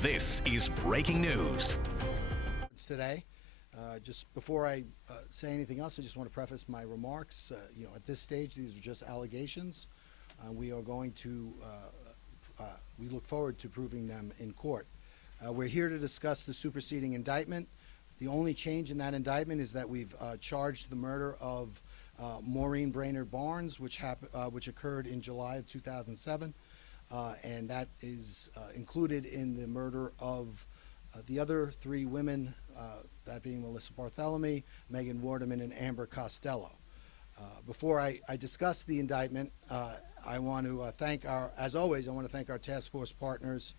This is breaking news. Today, just before I say anything else, I just want to preface my remarks. At this stage, these are just allegations. We are going to, we look forward to proving them in court. We're here to discuss the superseding indictment. The only change in that indictment is that we've charged the murder of Maureen Brainerd Barnes, which occurred in July of 2007, and that is included in the murder of the other three women, that being Melissa Barthelemy, Megan Waterman, and Amber Costello. Before I discuss the indictment, I want to thank as always, I want to thank our task force partners,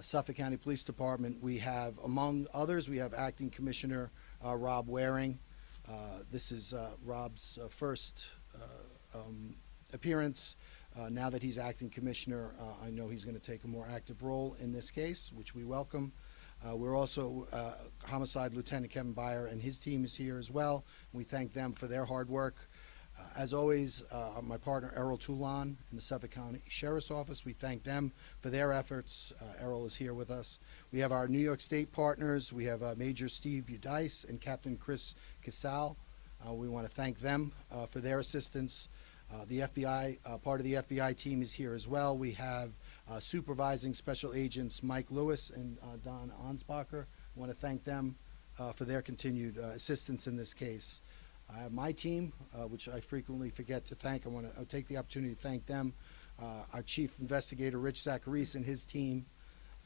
Suffolk County Police Department. We have, among others, we have Acting Commissioner Rob Waring. This is Rob's first appearance. Now that he's Acting Commissioner, I know he's going to take a more active role in this case, which we welcome. We're also, Homicide Lieutenant Kevin Byer and his team is here as well. We thank them for their hard work. As always, my partner Errol Toulon in the Suffolk County Sheriff's Office, we thank them for their efforts. Errol is here with us. We have our New York State partners. We have Major Steve Udice and Captain Chris Casal. We want to thank them for their assistance. The FBI, part of the FBI team is here as well. We have supervising special agents Mike Lewis and Don Ansbacher. I want to thank them for their continued assistance in this case. I have my team, which I frequently forget to thank. I want to take the opportunity to thank them. Our Chief Investigator Rich Zacharis and his team,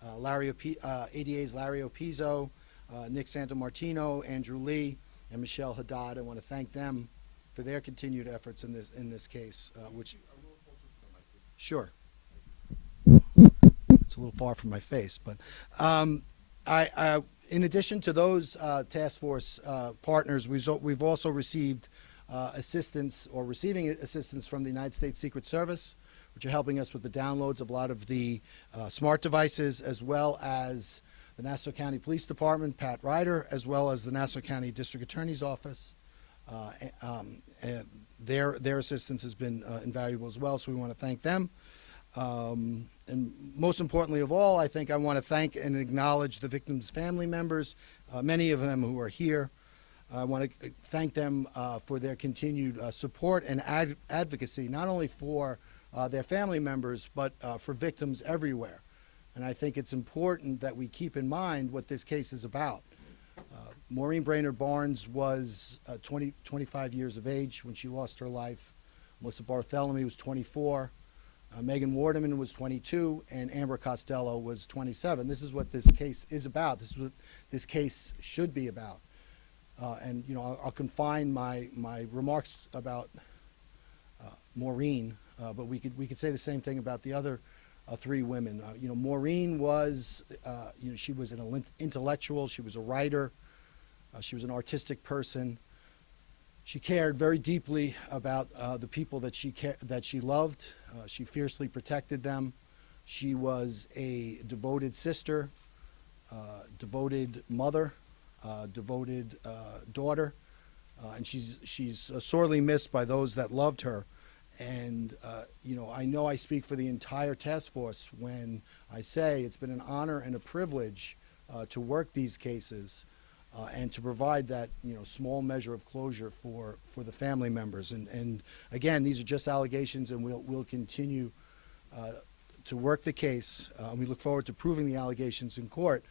ADA's Larry Opizzo, Nick Santamartino, Andrew Lee, and Michelle Haddad. I want to thank them for their continued efforts in this case. Sure. It's a little far from my face, but in addition to those task force partners, we've also received assistance or receiving assistance from the United States Secret Service, which are helping us with the downloads of a lot of the smart devices, as well as the Nassau County Police Department, Pat Ryder, as well as the Nassau County District Attorney's Office. And their assistance has been invaluable as well, so we want to thank them. And most importantly of all, I think I want to thank and acknowledge the victims' family members, many of them who are here. I want to thank them for their continued support and advocacy, not only for their family members, but for victims everywhere. And I think it's important that we keep in mind what this case is about. Maureen Brainerd Barnes was 25 years of age when she lost her life. Melissa Barthelemy was 24. Megan Waterman was 22, and Amber Costello was 27. This is what this case is about. This is what this case should be about. And I'll confine my remarks about Maureen, but we could say the same thing about the other three women. Maureen was, she was an intellectual. She was a writer. She was an artistic person. She cared very deeply about the people that she loved. She fiercely protected them. She was a devoted sister, devoted mother, devoted daughter, and she's sorely missed by those that loved her. And I know I speak for the entire task force when I say it's been an honor and a privilege to work these cases. And to provide that small measure of closure for the family members. And again, these are just allegations, and we'll continue to work the case. We look forward to proving the allegations in court.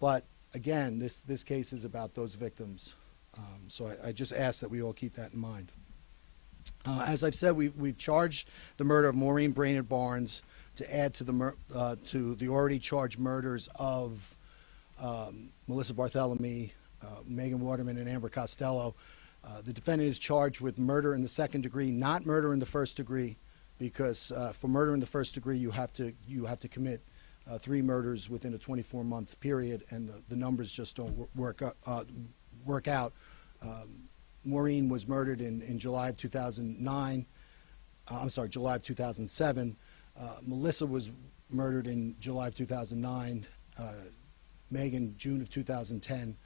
But again, this case is about those victims. So I just ask that we all keep that in mind. As I've said, we've charged the murder of Maureen Brainerd Barnes to add to the already charged murders of Melissa Barthelemy, Megan Waterman, and Amber Costello. The defendant is charged with murder in the second degree, not murder in the first degree, because for murder in the first degree you have to commit 3 murders within a 24-month period, and the numbers just don't work out. Maureen was murdered in July of 2009. I'm sorry, July of 2007. Melissa was murdered in July of 2009. Megan, June of 2010,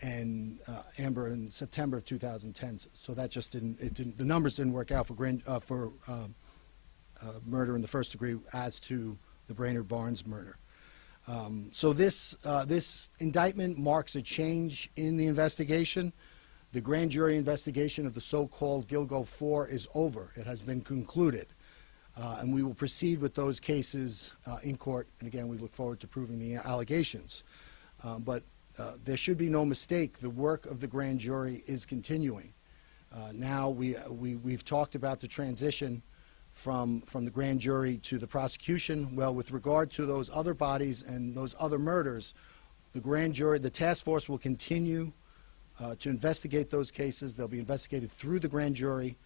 and Amber in September of 2010. So that just the numbers didn't work out for murder in the first degree as to the Brainerd Barnes murder. So this indictment marks a change in the investigation. The grand jury investigation of the so-called Gilgo 4 is over. It has been concluded. And we will proceed with those cases in court. And again, we look forward to proving the allegations. But there should be no mistake. The work of the grand jury is continuing. Now we've talked about the transition from the grand jury to the prosecution. Well, with regard to those other bodies and those other murders, the grand jury, the task force will continue to investigate those cases. They'll be investigated through the grand jury,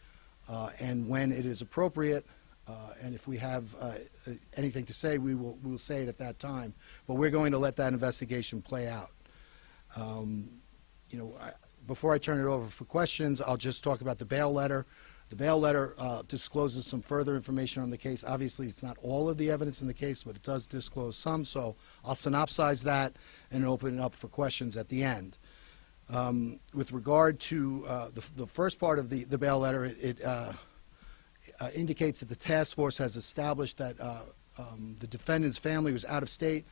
and when it is appropriate, and if we have anything to say, we will say it at that time. But we're going to let that investigation play out. Before I turn it over for questions, I'll just talk about the bail letter. The bail letter discloses some further information on the case. Obviously, it's not all of the evidence in the case, but it does disclose some. So I'll synopsize that and open it up for questions at the end. With regard to the first part of the bail letter, it indicates that the task force has established that the defendant's family was out of state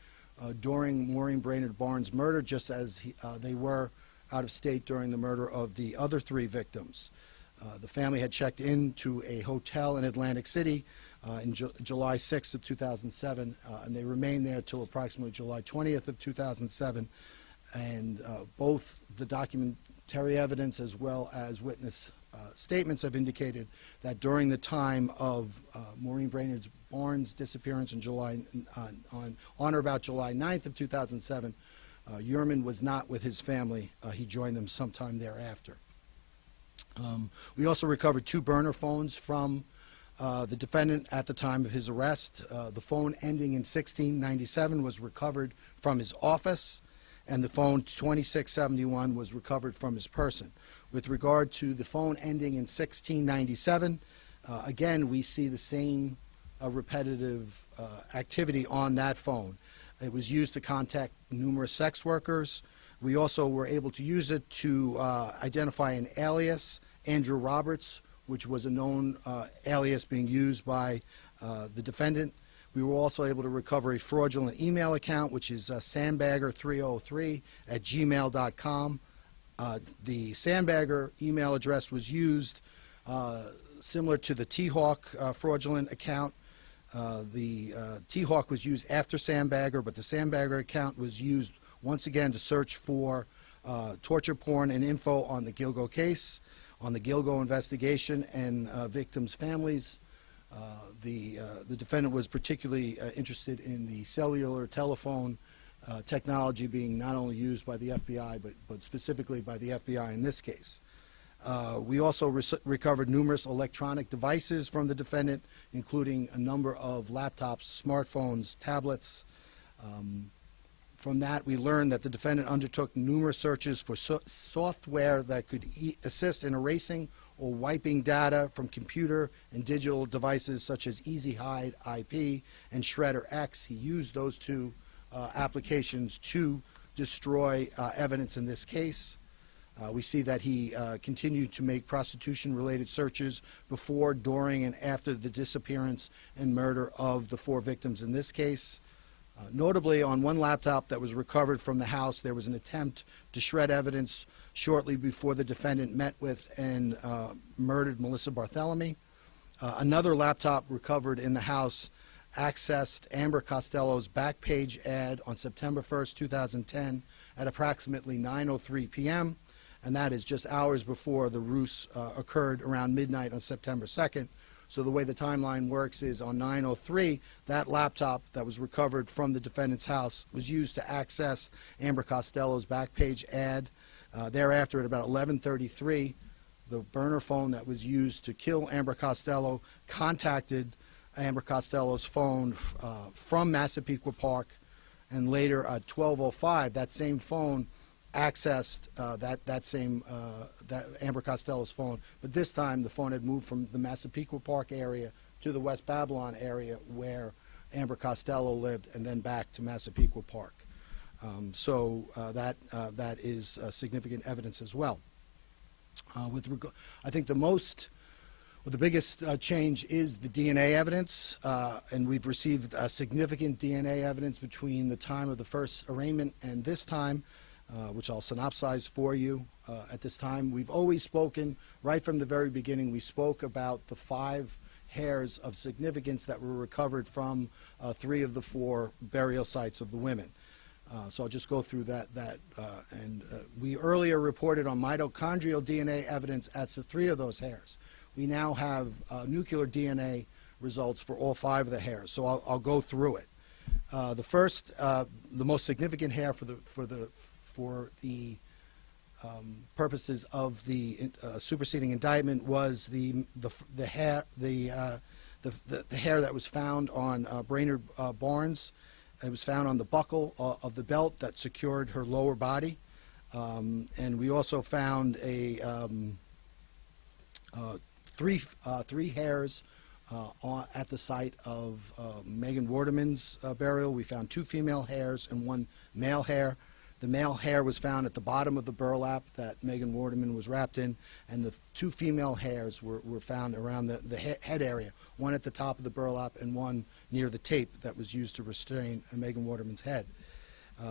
during Maureen Brainerd Barnes' murder, just as they were out of state during the murder of the other 3 victims. The family had checked into a hotel in Atlantic City in July 6th of 2007, and they remained there till approximately July 20th of 2007. And both the documentary evidence as well as witness statements have indicated that during the time of Maureen Brainerd Barnes' disappearance on or about July 9th of 2007, Heuermann was not with his family. He joined them sometime thereafter. We also recovered 2 burner phones from the defendant at the time of his arrest. The phone ending in 1697 was recovered from his office, and the phone 2671 was recovered from his person. With regard to the phone ending in 1697, again, we see the same repetitive activity on that phone. It was used to contact numerous sex workers. We also were able to use it to identify an alias, Andrew Roberts, which was a known alias being used by the defendant. We were also able to recover a fraudulent email account, which is sandbagger303@gmail.com. The Sandbagger email address was used similar to the T-Hawk fraudulent account. The T-Hawk was used after Sandbagger, but the Sandbagger account was used once again to search for torture porn and info on the Gilgo case, on the Gilgo investigation, and victims' families. The defendant was particularly interested in the cellular telephone technology being not only used by the FBI, but specifically by the FBI in this case. We also recovered numerous electronic devices from the defendant, including a number of laptops, smartphones, tablets. From that, we learned that the defendant undertook numerous searches for software that could assist in erasing or wiping data from computer and digital devices such as Easy Hide IP and Shredder X. He used those 2 applications to destroy evidence in this case. We see that he continued to make prostitution-related searches before, during, and after the disappearance and murder of the 4 victims in this case. Notably, on one laptop that was recovered from the house, there was an attempt to shred evidence shortly before the defendant met with and murdered Melissa Barthelemy. Another laptop recovered in the house accessed Amber Costello's Backpage ad on September 1st, 2010 at approximately 9:03 p.m., and that is just hours before the ruse occurred around midnight on September 2nd. So the way the timeline works is on 9:03, that laptop that was recovered from the defendant's house was used to access Amber Costello's Backpage ad. Thereafter, at about 11:33, the burner phone that was used to kill Amber Costello contacted Amber Costello's phone from Massapequa Park, and later at 12:05, that same phone accessed that Amber Costello's phone, but this time the phone had moved from the Massapequa Park area to the West Babylon area where Amber Costello lived, and then back to Massapequa Park. That is significant evidence as well. I think the most Well, the biggest change is the DNA evidence, and we've received significant DNA evidence between the time of the first arraignment and this time, which I'll synopsize for you at this time. We've always spoken, right from the very beginning, we spoke about the 5 hairs of significance that were recovered from 3 of the 4 burial sites of the women. So I'll just go through that. We earlier reported on mitochondrial DNA evidence as to 3 of those hairs. We now have nuclear DNA results for all 5 of the hairs. So I'll go through it. The first, the most significant hair for the purposes of the superseding indictment was the hair that was found on Brainerd Barnes. It was found on the buckle of the belt that secured her lower body, and we also found three hairs at the site of Megan Waterman's burial. We found 2 female hairs and 1 male hair. The male hair was found at the bottom of the burlap that Megan Waterman was wrapped in, and the 2 female hairs were found around the head area, 1 at the top of the burlap and 1 near the tape that was used to restrain Megan Waterman's head.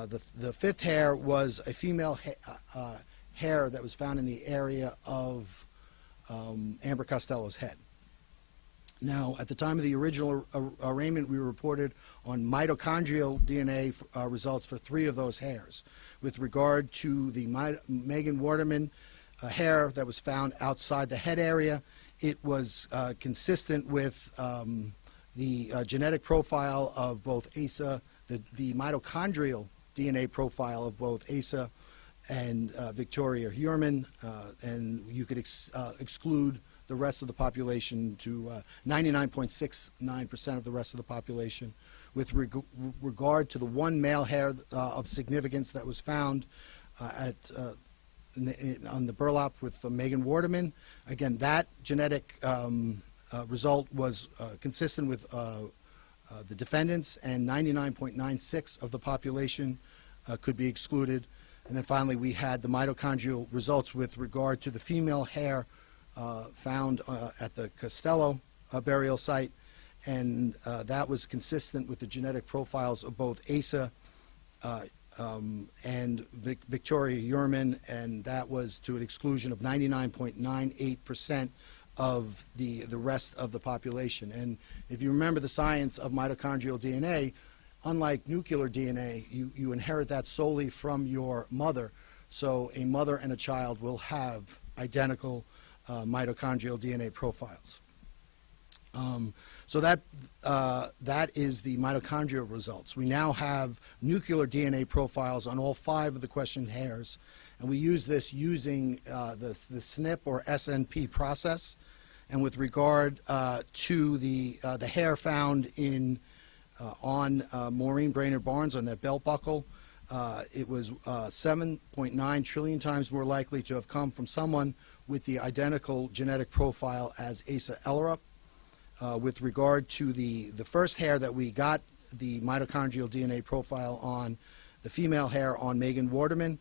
The 5th hair was a female hair that was found in the area of Amber Costello's head. Now, at the time of the original arraignment, we reported on mitochondrial DNA results for 3 of those hairs. With regard to the Megan Waterman hair that was found outside the head area, it was consistent with the genetic profile of both Asa, the mitochondrial DNA profile of both Asa and Victoria Heuermann, and you could exclude the rest of the population to 99.69% of the rest of the population. With regard to the 1 male hair of significance that was found on the burlap with Megan Waterman, again, that genetic result was consistent with the defendants, and 99.96% of the population could be excluded. And then finally, we had the mitochondrial results with regard to the female hair found at the Costello burial site, and that was consistent with the genetic profiles of both Asa and Victoria Heuermann, and that was to an exclusion of 99.98% of the rest of the population. And if you remember the science of mitochondrial DNA, unlike nuclear DNA, you inherit that solely from your mother. So a mother and a child will have identical mitochondrial DNA profiles. So that is the mitochondrial results. We now have nuclear DNA profiles on all 5 of the questioned hairs, and we use this using the SNP or SNP process. And with regard to the hair found on Maureen Brainerd Barnes on that belt buckle, it was 7.9 trillion times more likely to have come from someone with the identical genetic profile as Asa Ellerup. With regard to the first hair that we got the mitochondrial DNA profile on, the female hair on Megan Waterman,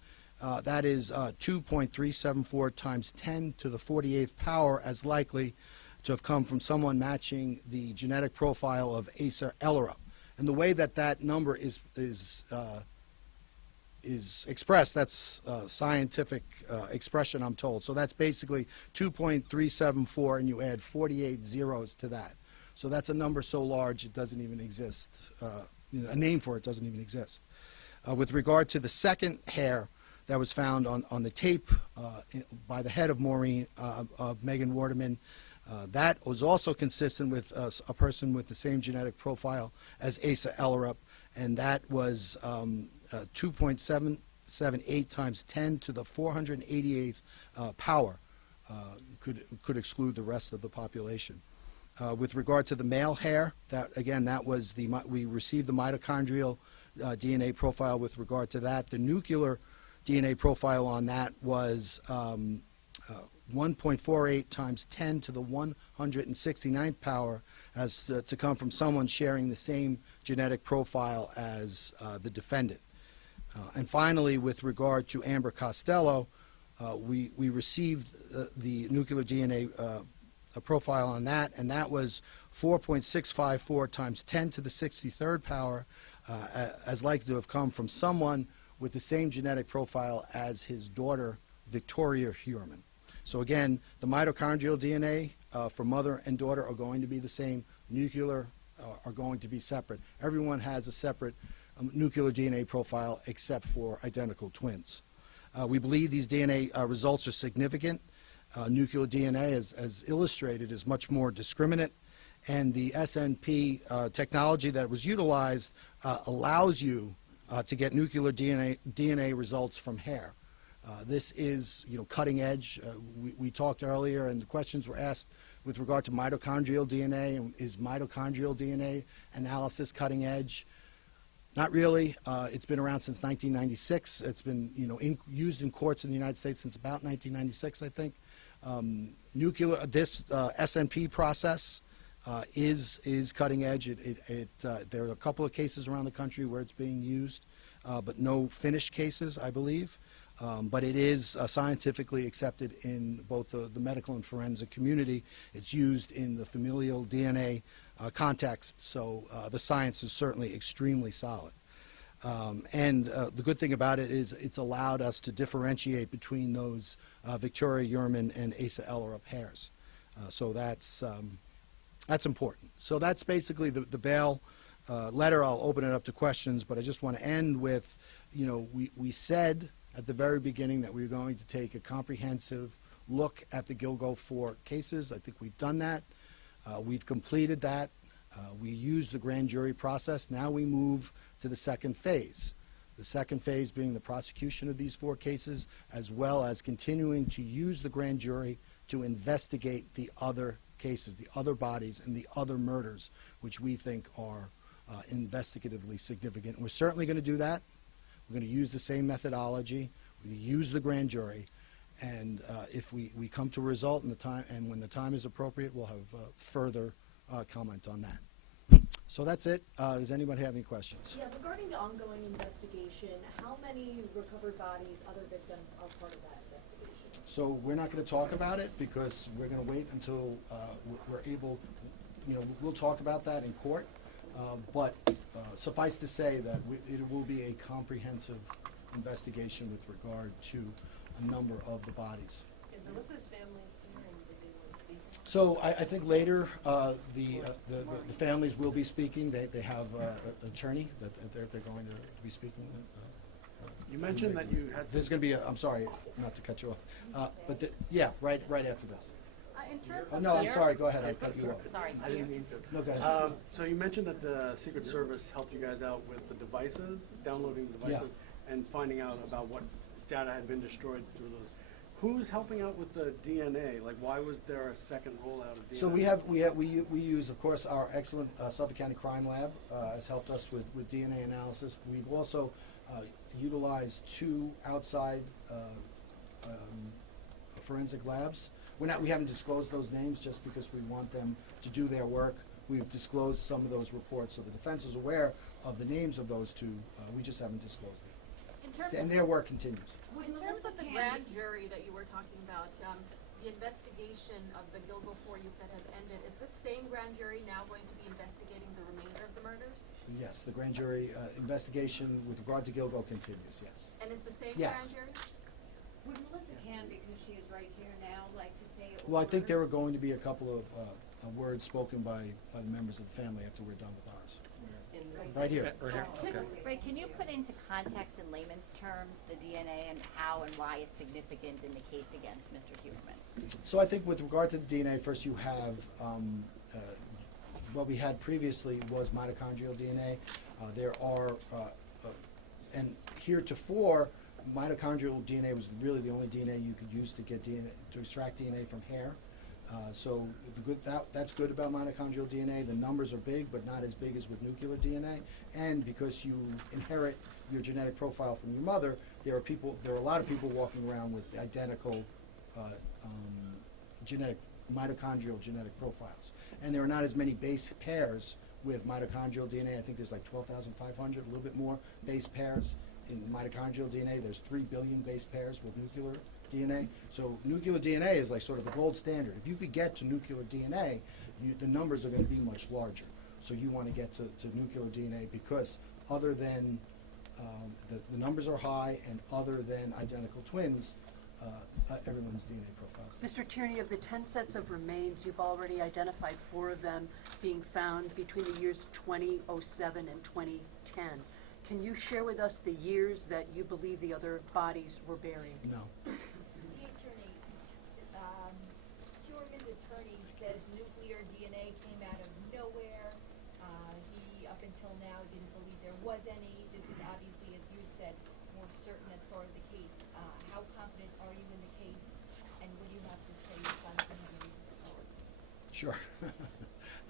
that is 2.374 times 10 to the 48th power as likely to have come from someone matching the genetic profile of Asa Ellerup. And the way that number is expressed, that's scientific expression, I'm told. So that's basically 2.374, and you add 48 zeros to that. So that's a number so large it doesn't even exist. A name for it doesn't even exist. With regard to the second hair that was found on the tape by the head of Megan Waterman, that was also consistent with a person with the same genetic profile as Asa Ellerup, and that was 2.778 times 10 to the 488th power could exclude the rest of the population. With regard to the male hair, that was we received the mitochondrial DNA profile with regard to that. The nuclear DNA profile on that was 1.48 times 10 to the 169th power as to come from someone sharing the same genetic profile as the defendant. And finally, with regard to Amber Costello, we received the nuclear DNA profile on that, and that was 4.654 times 10 to the 63rd power, as likely to have come from someone with the same genetic profile as his daughter, Victoria Heuermann. So again, the mitochondrial DNA for mother and daughter are going to be the same. Nuclear are going to be separate. Everyone has a separate nuclear DNA profile except for identical twins. We believe these DNA results are significant. Nuclear DNA, as illustrated, is much more discriminate, and the SNP technology that was utilized allows you to get nuclear DNA results from hair. This is, cutting edge. We talked earlier, and the questions were asked with regard to mitochondrial DNA, and is mitochondrial DNA analysis cutting edge? Not really. It's been around since 1996. It's been, used in courts in the United States since about 1996, I think. This SNP process is cutting edge. There are a couple of cases around the country where it's being used, but no finished cases, I believe. But it is scientifically accepted in both the medical and forensic community. It's used in the familial DNA context, so the science is certainly extremely solid. And the good thing about it is it's allowed us to differentiate between those Victoria Heuermann and Asa Ellerup hairs. So that's important. So that's basically the bail letter. I'll open it up to questions, but I just want to end with, we said at the very beginning that we were going to take a comprehensive look at the Gilgo 4 cases. I think we've done that. We've completed that. We used the grand jury process. Now we move to the second phase. The second phase being the prosecution of these 4 cases, as well as continuing to use the grand jury to investigate the other cases, the other bodies, and the other murders, which we think are investigatively significant. And we're certainly going to do that. We're going to use the same methodology. We're going to use the grand jury. And if we come to a result in the time, and when the time is appropriate, we'll have further comment on that. So that's it. Does anybody have any questions? Yeah, regarding the ongoing investigation, how many recovered bodies, other victims, are part of that investigation? So we're not going to talk about it because we're going to wait until we're able, we'll talk about that in court. But suffice to say that it will be a comprehensive investigation with regard to a number of the bodies. Is Melissa's family here and did they want to speak? So I think later the families will be speaking. They have an attorney that they're going to be speaking. You mentioned that you had. There's going to be I'm sorry, not to cut you off, but yeah, right after this. In terms of No, I'm sorry. Go ahead. I cut you off. Sorry. I didn't mean to. No, go ahead. So you mentioned that the Secret Service helped you guys out with the devices, downloading the devices, and finding out about what data had been destroyed through those. Who's helping out with the DNA? Like, why was there a second rollout of DNA? So we use, of course, our excellent Suffolk County Crime Lab has helped us with DNA analysis. We've also utilized 2 outside forensic labs. We haven't disclosed those names just because we want them to do their work. We've disclosed some of those reports, so the defense is aware of the names of those 2. We just haven't disclosed them. And their work continues. In terms of the grand jury that you were talking about, the investigation of the Gilgo 4 you said has ended. Is this same grand jury now going to be investigating the remainder of the murders? Yes, the grand jury investigation with regard to Gilgo continues, yes. And is the same Yes. grand jury? Would Melissa can, because she is right here now, like to say a Well, I think word? there are going to be a couple of words spoken by the members of the family after we're done with ours. Right here. Ray, can you put into context in layman's terms the DNA and how and why it's significant in the case against Mr. Heuermann? So I think with regard to the DNA, first you have what we had previously was mitochondrial DNA. There are, and heretofore, mitochondrial DNA was really the only DNA you could use to get DNA, to extract DNA from hair. So that's good about mitochondrial DNA. The numbers are big, but not as big as with nuclear DNA. And because you inherit your genetic profile from your mother, there are a lot of people walking around with identical mitochondrial genetic profiles. And there are not as many base pairs with mitochondrial DNA. I think there's like 12,500, a little bit more base pairs in mitochondrial DNA. There's 3 billion base pairs with nuclear DNA. So nuclear DNA is like sort of the gold standard. If you could get to nuclear DNA, the numbers are going to be much larger. So you want to get to nuclear DNA because other than the numbers are high, and other than identical twins, everyone's DNA profiles. Mr. Tierney, of the 10 sets of remains, you've already identified 4 of them being found between the years 2007 and 2010. Can you share with us the years that you believe the other bodies were buried? No. The attorney, Heuermann's attorney says nuclear DNA came out of nowhere. He, up until now, didn't believe there was any. This is obviously, as you said, more certain as far as the case. How confident are you in the case, and what do you have to say about the Sure.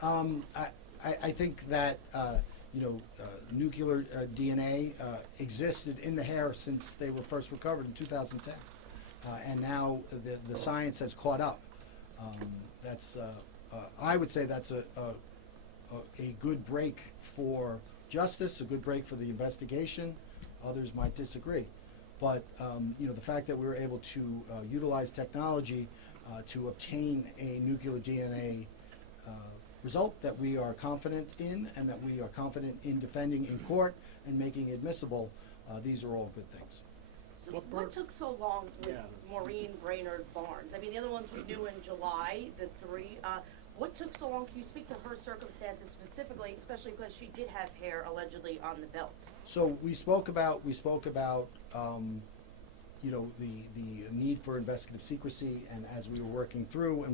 I think that nuclear DNA existed in the hair since they were first recovered in 2010, and now the science has caught up. I would say that's a good break for justice, a good break for the investigation. Others might disagree, but the fact that we were able to utilize technology to obtain a nuclear DNA result that we are confident in, and that we are confident in defending in court and making admissible, these are all good things. So what took so long with Maureen Brainerd Barnes? I mean, the other ones we knew in July, the 3. What took so long? Can you speak to her circumstances specifically, especially because she did have hair allegedly on the belt? So we spoke about the need for investigative secrecy, and as we were working through,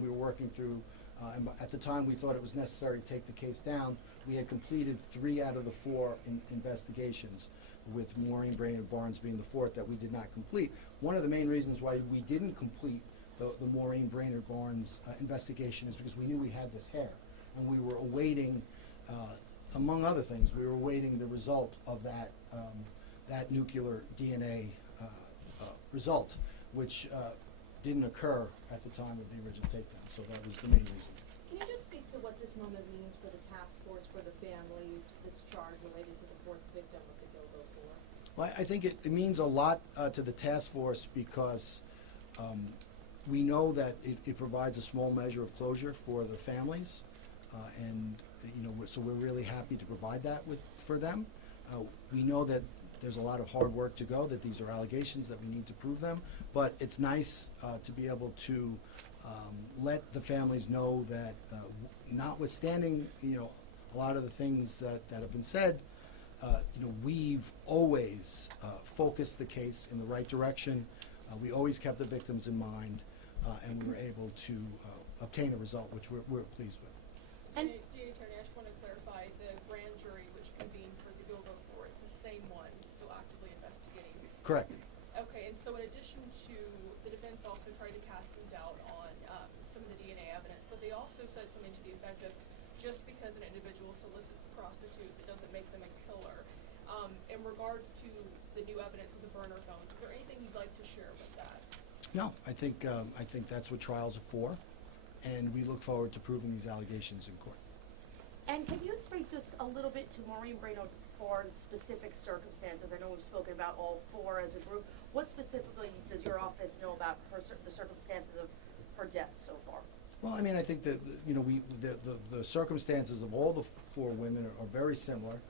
and at the time we thought it was necessary to take the case down, we had completed 3 out of the 4 investigations, with Maureen Brainerd Barnes being the 4th that we did not complete. One of the main reasons why we didn't complete the Maureen Brainerd Barnes investigation is because we knew we had this hair, and we were awaiting, among other things, we were awaiting the result of that nuclear DNA result, which didn't occur at the time of the original takedown. So that was the main reason. Can you just speak to what this moment means for the task force, for the families, this charge related to the 4th victim of the Gilgo 4? Well, I think it means a lot to the task force because we know that it provides a small measure of closure for the families, and so we're really happy to provide that for them. We know that there's a lot of hard work to go, that these are allegations, that we need to prove them, but it's nice to be able to let the families know that notwithstanding a lot of the things that have been said, we've always focused the case in the right direction. We always kept the victims in mind, and we were able to obtain a result which we're pleased with. And DA Attorney, I just want to clarify, the grand jury which convened for the Gilgo 4, it's the same one still actively investigating? Correct. Okay, and so in addition to, the defense also tried to cast some doubt on some of the DNA evidence, but they also said something to the effect of, just because an individual solicits prostitutes, it doesn't make them a killer. In regards to the new evidence with the burner phones, is there anything you'd like to share with that? No, I think that's what trials are for, and we look forward to proving these allegations in court. And can you speak just a little bit to Maureen Brainerd Barnes' specific circumstances? I know we've spoken about all 4 as a group. What specifically does your office know about the circumstances of her death so far? Well, I mean, I think that the circumstances of all the 4 women are very similar.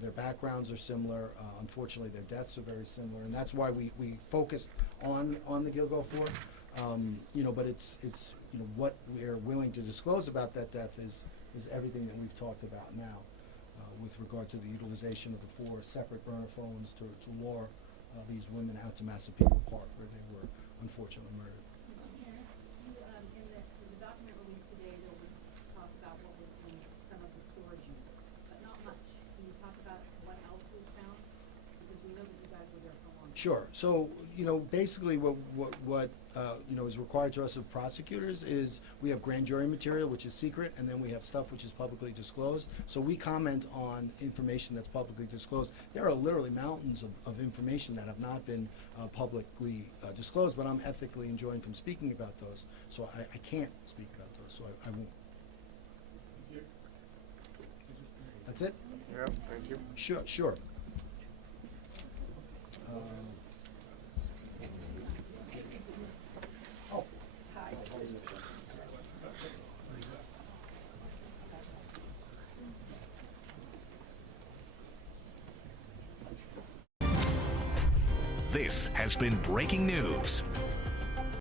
Their backgrounds are similar. Unfortunately, their deaths are very similar, and that's why we focused on the Gilgo 4. But it's what we're willing to disclose about that death is everything that we've talked about now, with regard to the utilization of the 4 separate burner phones to lure these women out to Massapequa Park, where they were unfortunately murdered. Mr. Tierney, in the document released today, there was talk about what was in some of the storage units, but not much. Can you talk about what else was found? Because we know that you guys were there for a long time. Sure. So, basically what is required to us of prosecutors is we have grand jury material, which is secret, and then we have stuff which is publicly disclosed. So we comment on information that's publicly disclosed. There are literally mountains of information that have not been publicly disclosed, but I'm ethically enjoined from speaking about those. So I can't speak about those, so I won't. That's it? Yeah, thank you. Sure. This has been breaking news.